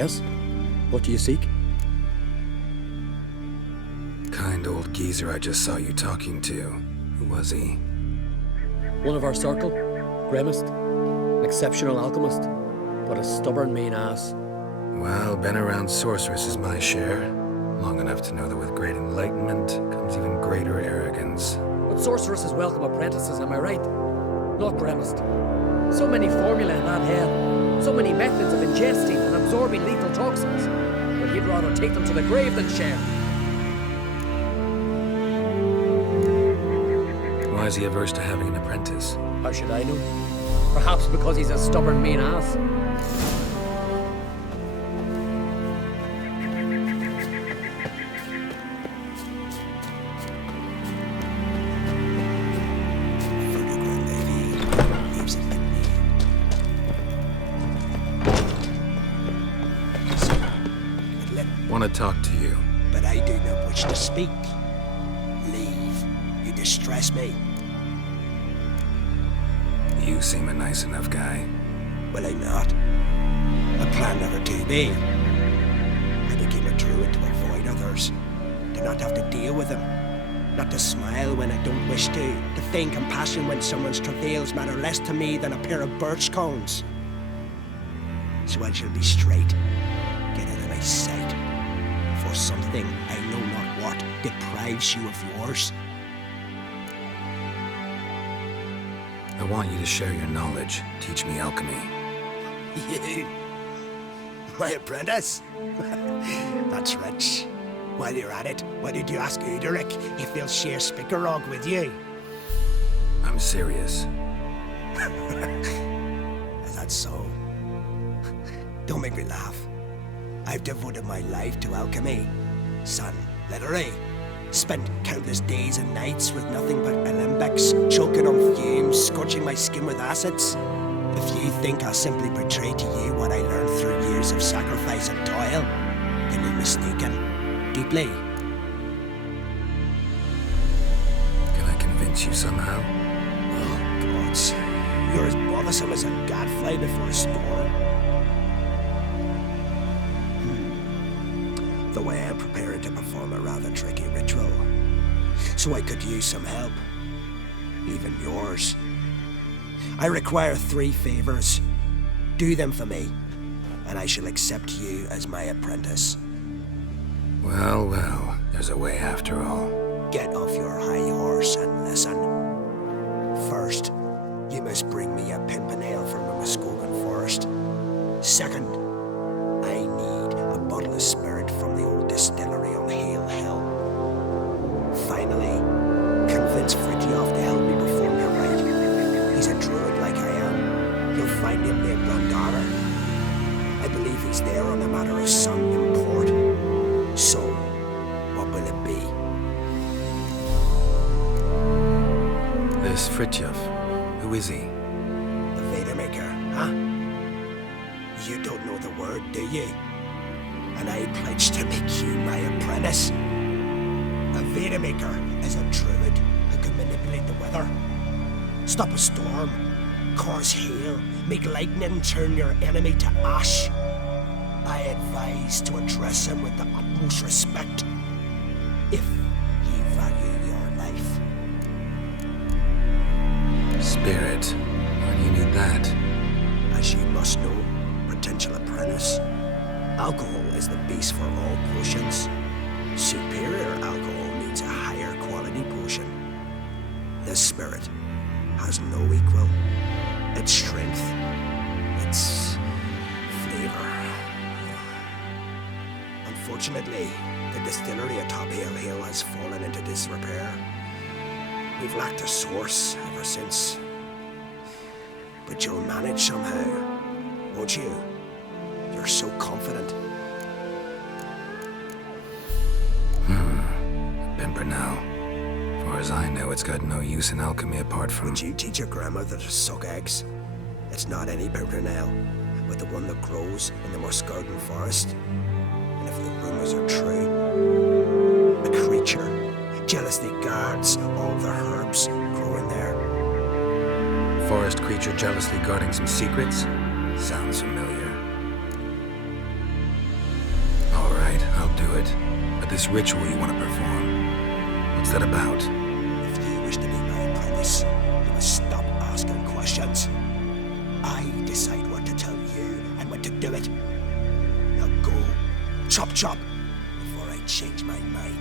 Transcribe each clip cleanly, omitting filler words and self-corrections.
Yes? What do you seek? Kind old geezer I just saw you talking to. Who was he? One of our circle. Gremist. An exceptional alchemist. But a stubborn mean ass. Well, been around sorceresses my share. Long enough to know that with great enlightenment comes even greater arrogance. But sorceresses welcome apprentices, am I right? Not Gremist. So many formulae in that hell. So many methods of ingesting and absorbing lethal toxins. But he'd rather take them to the grave than share. Why is he averse to having an apprentice? How should I know? Perhaps because he's a stubborn mean ass. Want to talk to you. But I do not wish to speak. Leave. You distress me. You seem a nice enough guy. Well, I'm not. I plan never to be. I became a druid to avoid others. To not have to deal with them. Not to smile when I don't wish to. To feign compassion when someone's travails matter less to me than a pair of birch cones. So I shall be straight. Get out of my sight. For something, I know not what, deprives you of yours. I want you to share your knowledge. Teach me alchemy. You? My apprentice? That's rich. While you're at it, why did you ask Uderic if he'll share Spickerog with you? I'm serious. Is that so? Don't make me laugh. I've devoted my life to alchemy. Son, literally. Spent countless days and nights with nothing but alembics, choking on fumes, scorching my skin with acids. If you think I simply portray to you what I learned through years of sacrifice and toil, then you're mistaken. Deeply. Can I convince you somehow? Oh, gods. You're as bothersome as a gadfly before a storm. Though I am prepared to perform a rather tricky ritual. So I could use some help. Even yours. I require 3 favors. Do them for me, and I shall accept you as my apprentice. Well, well, there's a way after all. Get off your high horse and listen. First, you must bring me a pimpernel from the Muskogan forest. Second, I need a bottle of spirit from the old distillery on Hale Hill. Finally, convince Fritjof to help me perform your rite. He's a druid like I am. You'll find him near Glandara. I believe he's there on a matter of some import. So, what will it be? This Fritjof, who is he? The Vadermaker, huh? You don't know the word, do you? And I pledge to make you my apprentice. A Vadermaker is a druid who can manipulate the weather. Stop a storm, cause hail, make lightning turn your enemy to ash. I advise to address him with the utmost respect, if you value your life. Spirit. Why do you need that? As you must know, potential apprentice, alcohol is the base for all potions. Superior alcohol means a higher quality potion. The spirit has no equal. Its strength, its flavor. Unfortunately, the distillery atop Hale Hill has fallen into disrepair. We've lacked a source ever since. But you'll manage somehow, won't you? You're so confident. Pimpernel. Far as I know, it's got no use in alchemy apart from... Would you teach your grandmother to suck eggs? It's not any pimpernel, but the one that grows in the Muskogan forest. And if the rumors are true, a creature jealously guards all the herbs growing there. Forest creature jealously guarding some secrets? Sounds familiar. it. But this ritual you want to perform, what's that about? If you wish to be my apprentice, you must stop asking questions. I decide what to tell you and when to do it. Now go, chop chop, before I change my mind.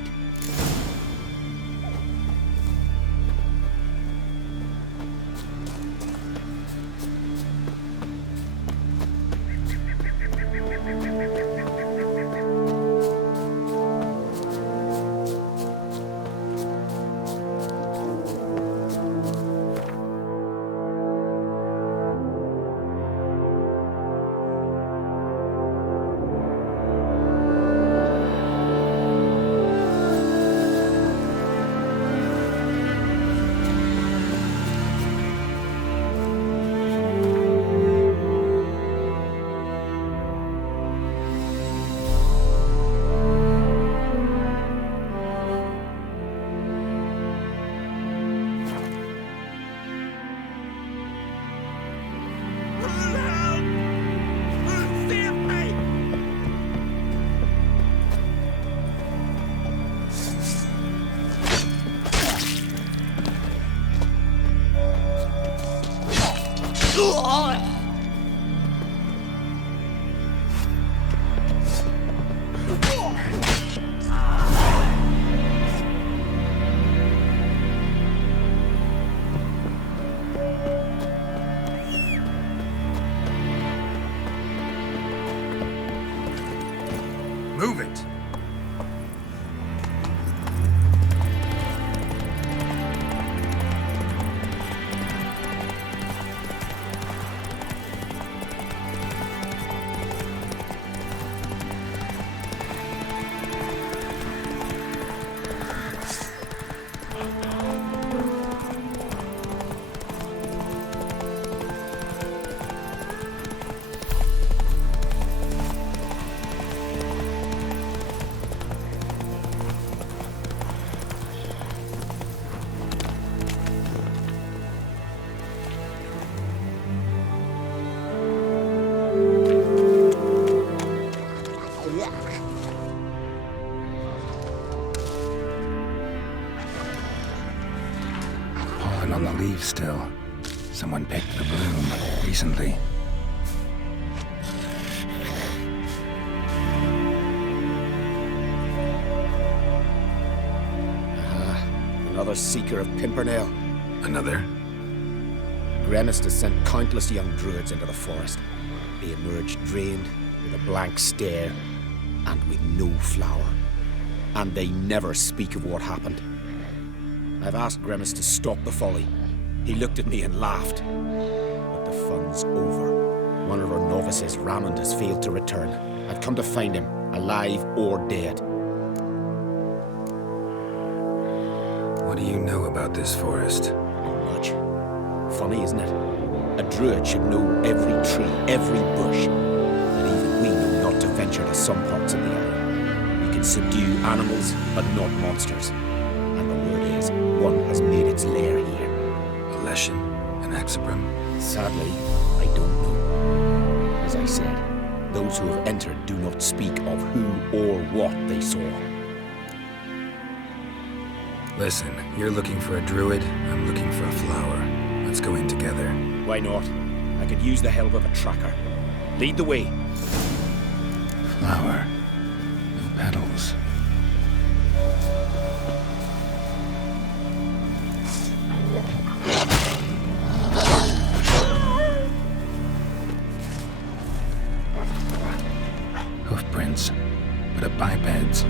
Move it! On the leaves still. Someone picked the bloom recently. Another seeker of Pimpernel. Another? Gremist has sent countless young druids into the forest. They emerge drained, with a blank stare, and with no flower. And they never speak of what happened. I've asked Gremist to stop the folly. He looked at me and laughed. But the fun's over. One of our novices, Ramond, has failed to return. I've come to find him, alive or dead. What do you know about this forest? Not much. Funny, isn't it? A druid should know every tree, every bush. And even we know not to venture to some parts of the island. We can subdue animals, but not monsters. And the word is, one has made its lair here. A Leshen? An Axabrum? Sadly, I don't know. As I said, those who have entered do not speak of who or what they saw. Listen, you're looking for a druid, I'm looking for a flower. Let's go in together. Why not? I could use the help of a tracker. Lead the way. Flower. No petals. Hoofprints, but a biped's.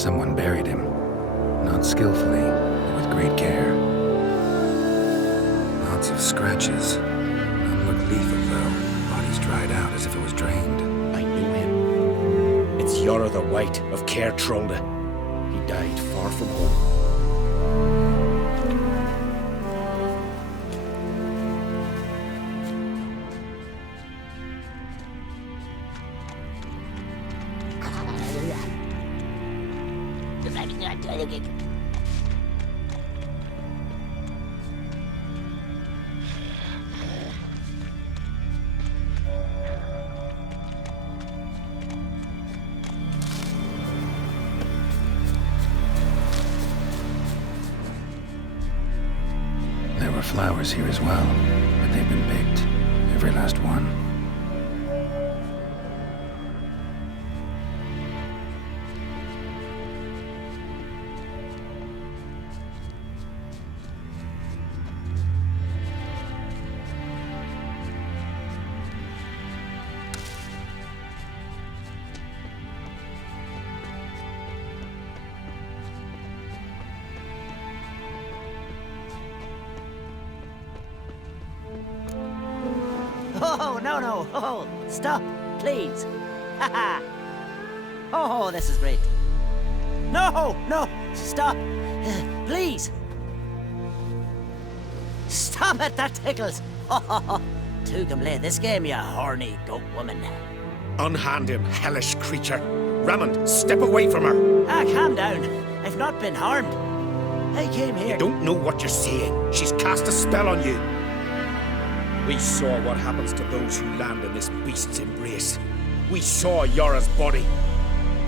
Someone buried him. Not skillfully, but with great care. Lots of scratches. None look lethal, though. Body's dried out as if it was drained. I knew him. It's Yara the White of Caer Trolda. He died far from home. There were flowers here as well, but they've been picked. Every last one. Oh, no. Oh, stop, please. Haha. Oh, this is great. No, stop. Please. Stop it, that tickles. Oh, two can play this game, you horny goat woman. Unhand him, hellish creature. Raymond, step away from her. Calm down. I've not been harmed. I came here. You don't know what you're saying. She's cast a spell on you. We saw what happens to those who land in this beast's embrace. We saw Yara's body.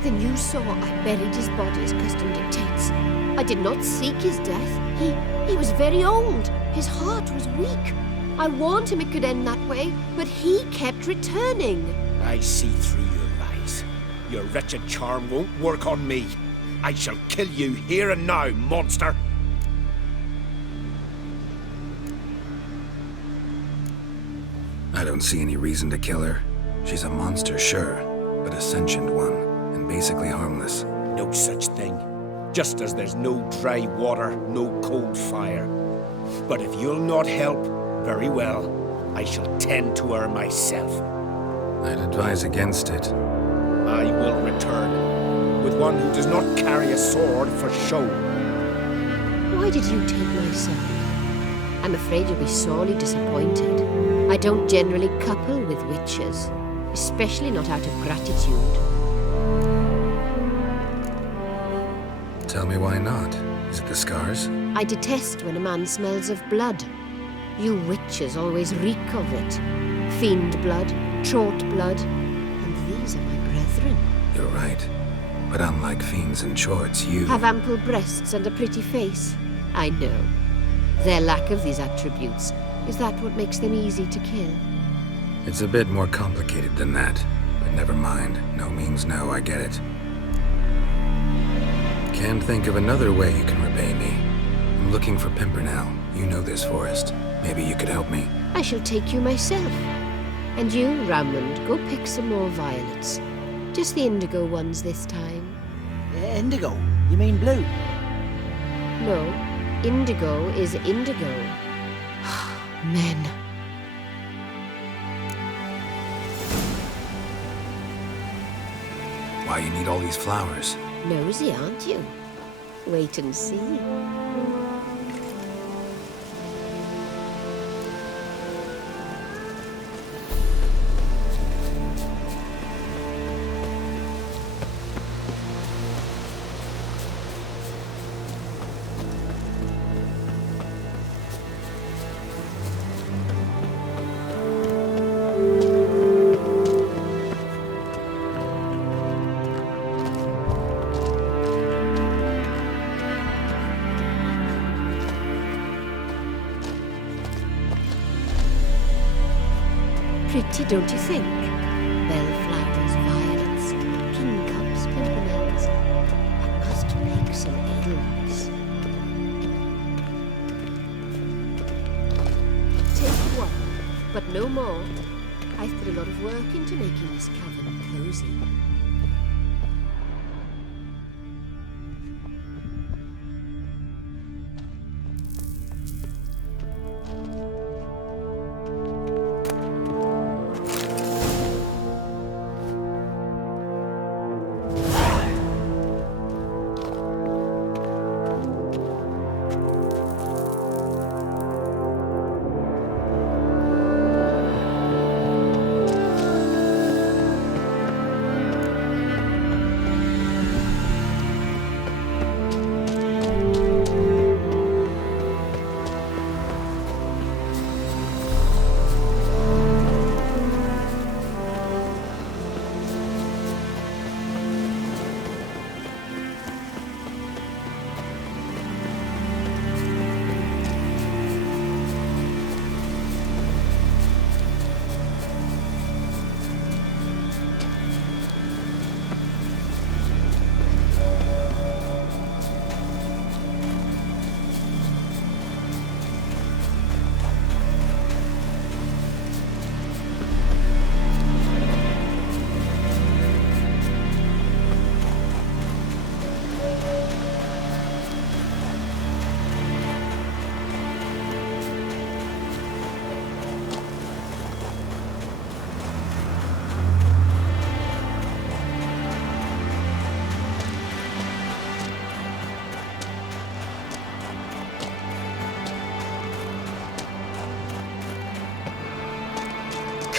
Then you saw I buried his body as custom dictates. I did not seek his death. He was very old. His heart was weak. I warned him it could end that way, but he kept returning. I see through your lies. Your wretched charm won't work on me. I shall kill you here and now, monster. I don't see any reason to kill her. She's a monster, sure, but a sentient one, and basically harmless. No such thing. Just as there's no dry water, no cold fire. But if you'll not help, very well. I shall tend to her myself. I'd advise against it. I will return, with one who does not carry a sword for show. Why did you take my side? I'm afraid you'll be sorely disappointed. I don't generally couple with witches, especially not out of gratitude. Tell me why not? Is it the scars? I detest when a man smells of blood. You witches always reek of it. Fiend blood, trot blood, and these are my brethren. You're right. But unlike fiends and chorts, you... Have ample breasts and a pretty face. I know. Their lack of these attributes, is that what makes them easy to kill? It's a bit more complicated than that. But never mind. No means no, I get it. Can't think of another way you can repay me. I'm looking for Pimpernel. You know this forest. Maybe you could help me. I shall take you myself. And you, Ramond, go pick some more violets. Just the indigo ones this time. Indigo? You mean blue? No, indigo is indigo. Men. Why you need all these flowers? Nosy, aren't you? Wait and see. Pretty, don't you think? Bellflowers, violets, kingcups, pimpernels. I must make some edelweiss. Take one, but no more. I've put a lot of work into making this cavern cozy.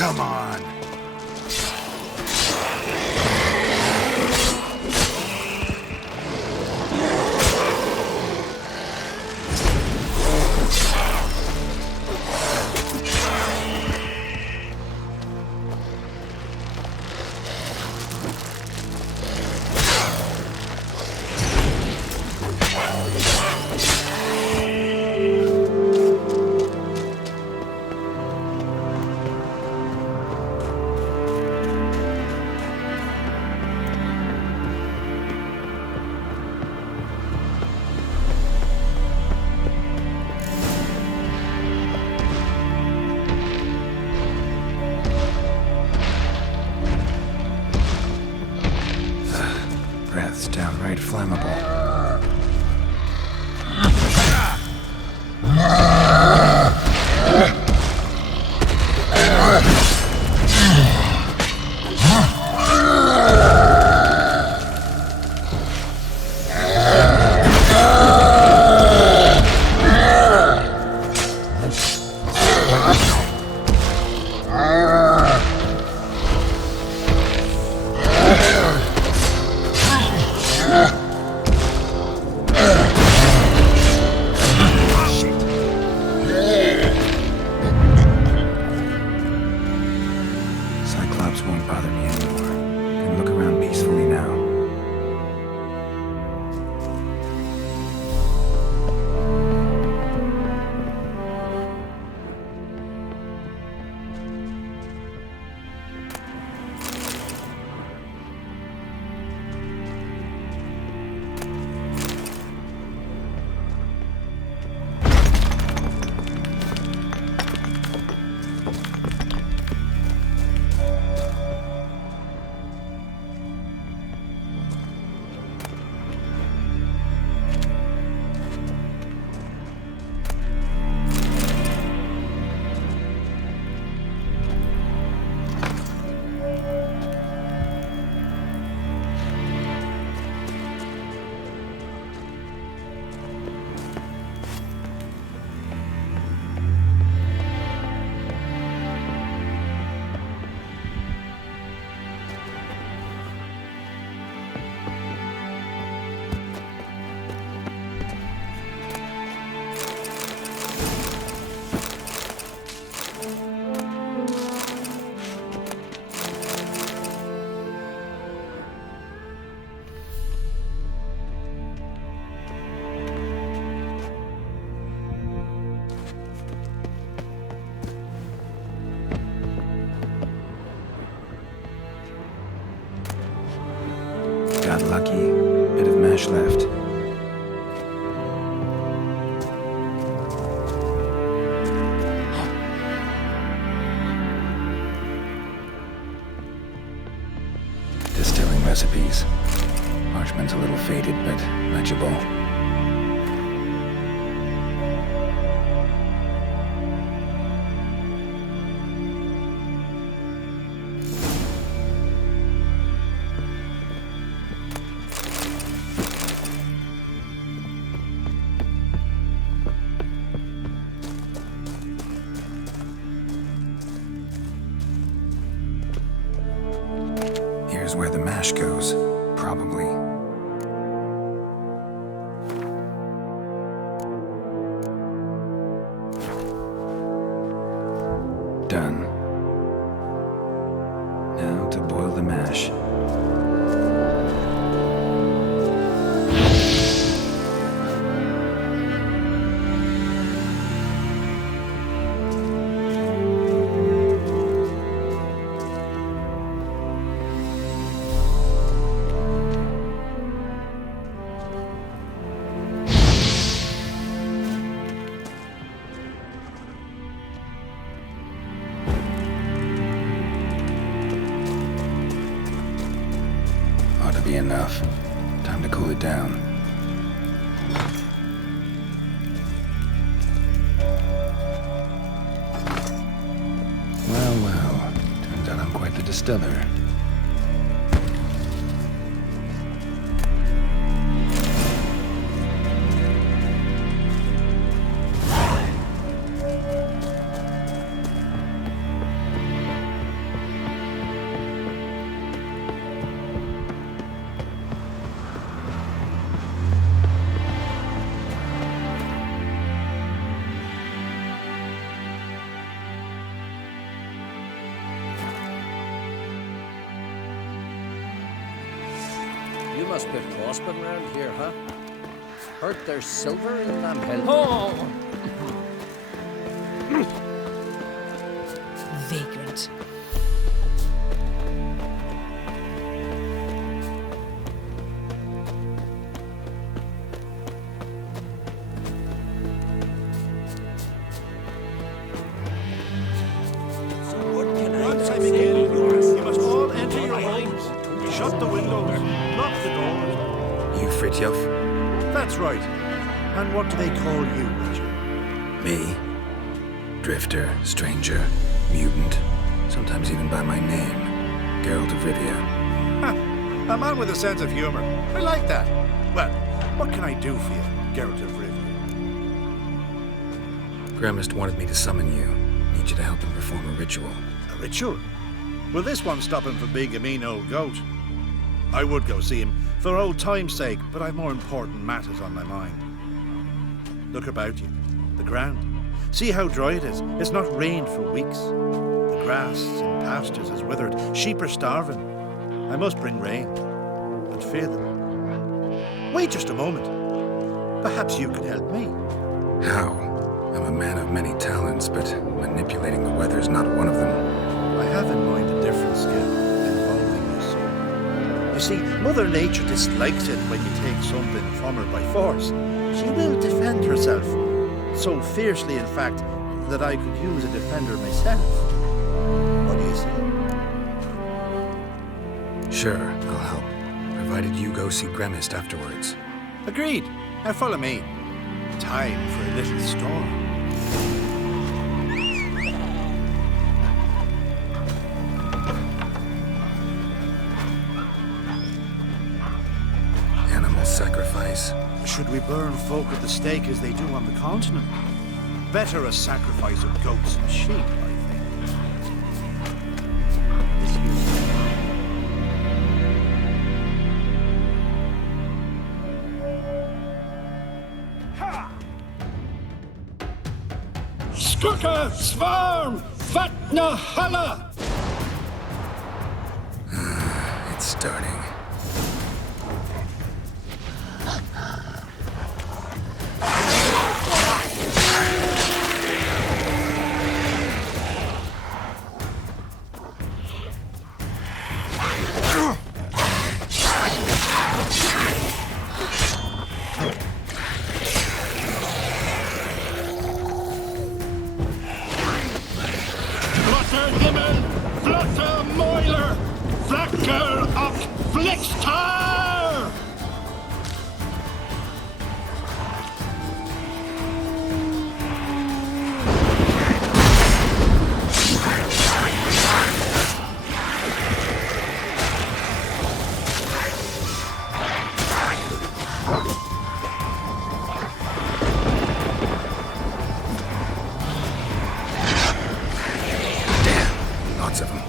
Come on. Breath's downright flammable. Cyclops won't bother me anymore. I can look around peacefully now. Got lucky. Bit of mash left. Distilling recipes. Parchment's a little faded, but legible. Here's where the mash goes, probably. Done. Now to boil the mash. Be enough. Time to cool it down. Well, well. Turns out I'm quite the distiller. must be prospering around here, huh? Heard there's silver in Lamb Hill. Oh! Vagrant. So what can I Once I do? begin, you must all enter your homes. Shut the windows, lock the doors. You Fritjof? That's right. And what do they call you, Richard? Me? Drifter, stranger, mutant, sometimes even by my name, Geralt of Rivia. Ha! A man with a sense of humor. I like that. Well, what can I do for you, Geralt of Rivia? Gremist wanted me to summon you. Need you to help him perform a ritual. A ritual? Will this one stop him from being a mean old goat? I would go see him for old time's sake, but I've more important matters on my mind. Look about you. The ground. See how dry it is. It's not rained for weeks. The grass in pastures is withered. Sheep are starving. I must bring rain and fear them. Wait just a moment. Perhaps you could help me. How? I'm a man of many talents, but manipulating the weather's not one of them. I have in mind a different skill involving your soul. You see, Mother Nature dislikes it when you take something from her by force. She will defend herself. So fiercely, in fact, that I could use a defender myself. What do you say? Sure, I'll help, provided you go see Gremist afterwards. Agreed. Now follow me. Time for a little storm. Animal sacrifice. Should we burn folk at the stake as they do on the continent? Better a sacrifice of goats and sheep, I think. Skuka Svarm Vatna Hala! It's starting. Flotter Himmel, Flotter Moiler, Flacker of Flixtar! Lots of them.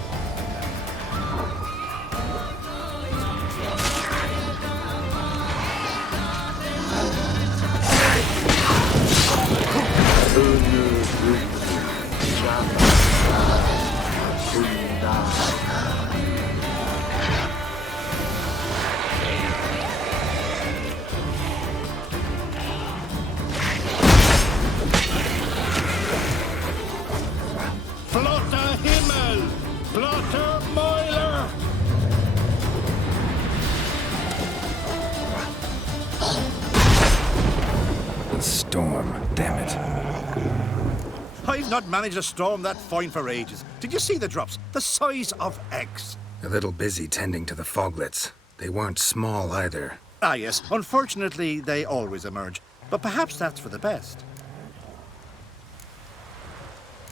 Flotter Himmel, Flotter Moiler! The storm, damn it. I've not managed a storm that fine for ages. Did you see the drops? The size of eggs. A little busy tending to the foglets. They weren't small either. Ah, yes. Unfortunately, they always emerge. But perhaps that's for the best.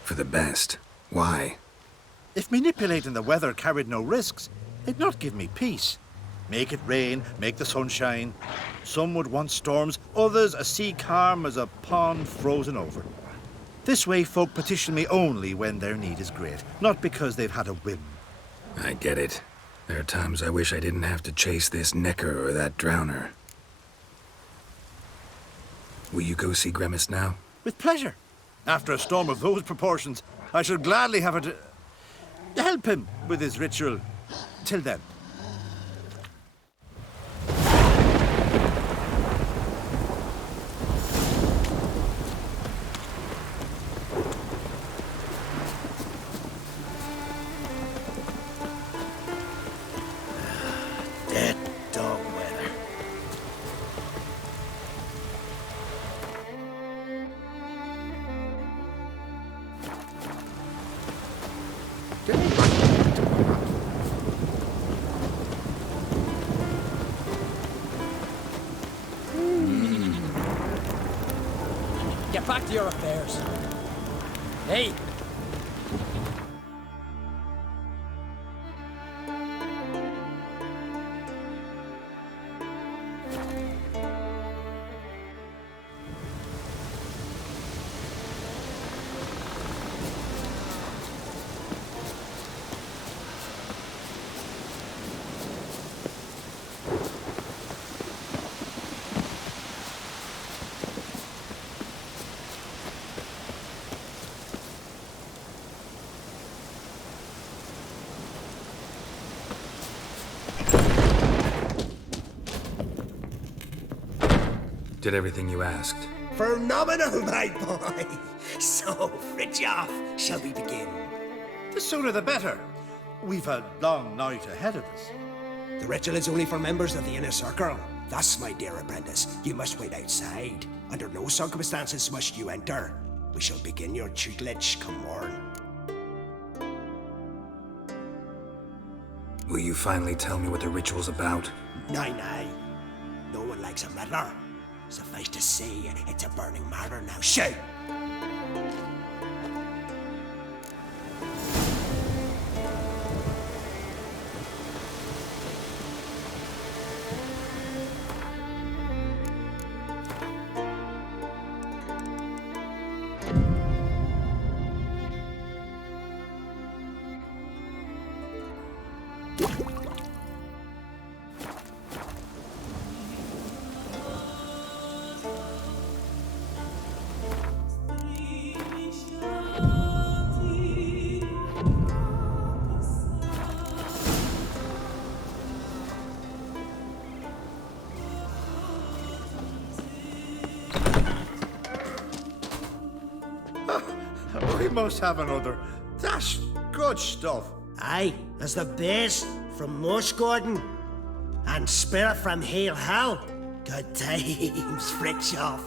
For the best. Why? If manipulating the weather carried no risks, they'd not give me peace. Make it rain, make the sun shine. Some would want storms, others a sea calm as a pond frozen over. This way folk petition me only when their need is great, not because they've had a whim. I get it. There are times I wish I didn't have to chase this necker or that drowner. Will you go see Gremist now? With pleasure. After a storm of those proportions, I should gladly have her to help him with his ritual. Till then. Get back to your affairs. Hey! Did everything you asked. Phenomenal, my boy. So, Fridtjof, shall we begin? The sooner the better. We've a long night ahead of us. The ritual is only for members of the inner circle. Thus, my dear apprentice, you must wait outside. Under no circumstances must you enter. We shall begin your tutelage come morn. Will you finally tell me what the ritual's about? Nay. No one likes a meddler. Suffice to say, it's a burning matter now. Shout! We must have another. That's good stuff. Aye, as the base from Moss Gordon and spirit from Hale Hell. Good times, Fritjof.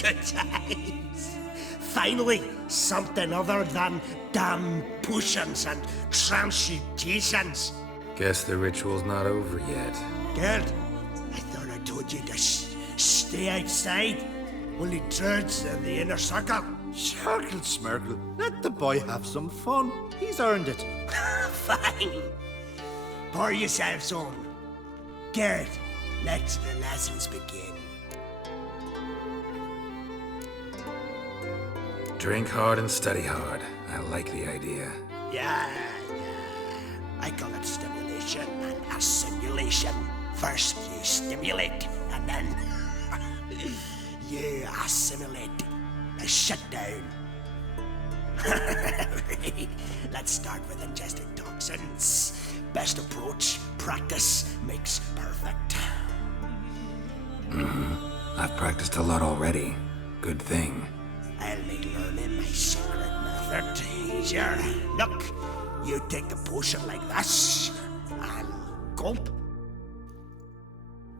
Good times. Finally, something other than damn potions and transmutations. Guess the ritual's not over yet. Good. I thought I told you to stay outside. Only druids in the inner circle. Smirkle, Smirkle. Let the boy have some fun. He's earned it. Fine. Pour yourselves on. Gerd, let the lessons begin. Drink hard and study hard. I like the idea. Yeah. I call it stimulation and assimilation. First you stimulate, and then you assimilate. Now shut down. Let's start with ingesting toxins. Best approach, practice makes perfect. I've practiced a lot already. Good thing. I'll make learning my secret method easier. Look, you take the potion like this, and gulp.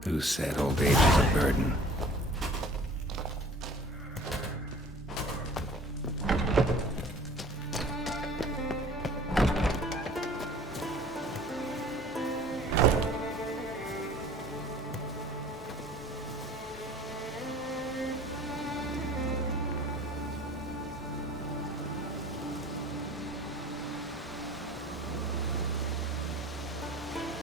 Who said old age is a burden?